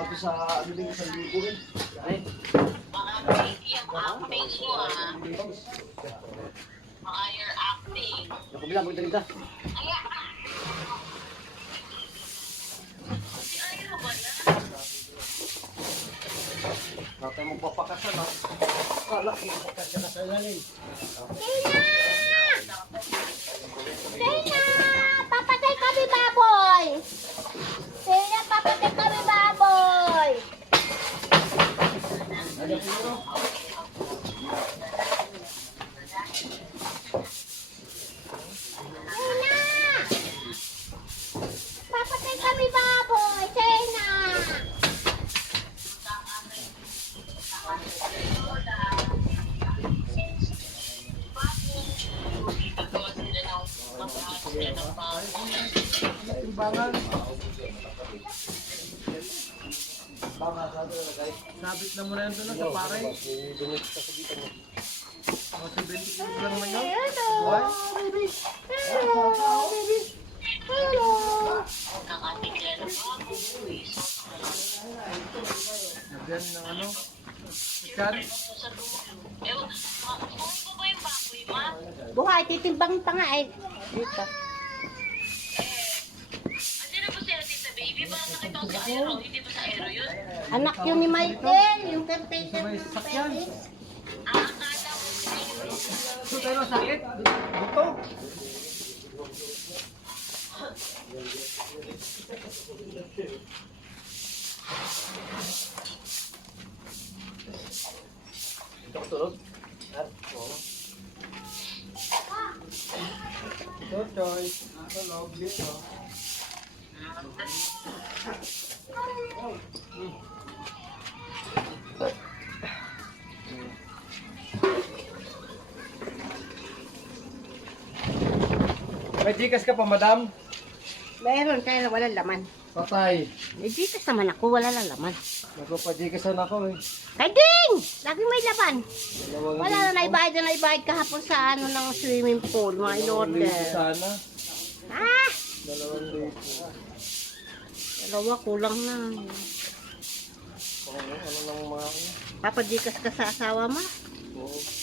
Pati sa ano din sa libo rin. Ay. Ako bilang mo dito. Natay mo papakasan ha. Kala ko papakasan na sa ilalim. Tina! Tina! Papatay kami baboy! Tina, papatay kami baboy! Ano po? Tina! Papatay kami baboy! Tina! Timbangan. Sabit na muna yan doon sa paray. O, 70 kilos lang naman yun. Hello! Baby! Hello! Baby! Hello! Nagyan ng ano. Ikan. Buhay, titimbang pa nga eh. Dito. Anak yun ni Michael, yung caretaker May ng sasakyan. Paris. Ito tayo sakit. Buto. Ito ko tulog. Oo. Ito, Choy. Ito, log dito. May Gcash ka pa, madam? Meron, kaya wala laman. Patay. May Gcash naman ako, wala lang laman. Nagpa-Gcash na ako eh. Kay Ding! Lagi may laman. Dalawang Wala na naibayad kahapon sa ano ng swimming pool, mga in-order. libo sana. Ah! 2,000. Dalawa, kulang na. Ano nang mga... Papa Gcash ka sa asawa mo? Oo.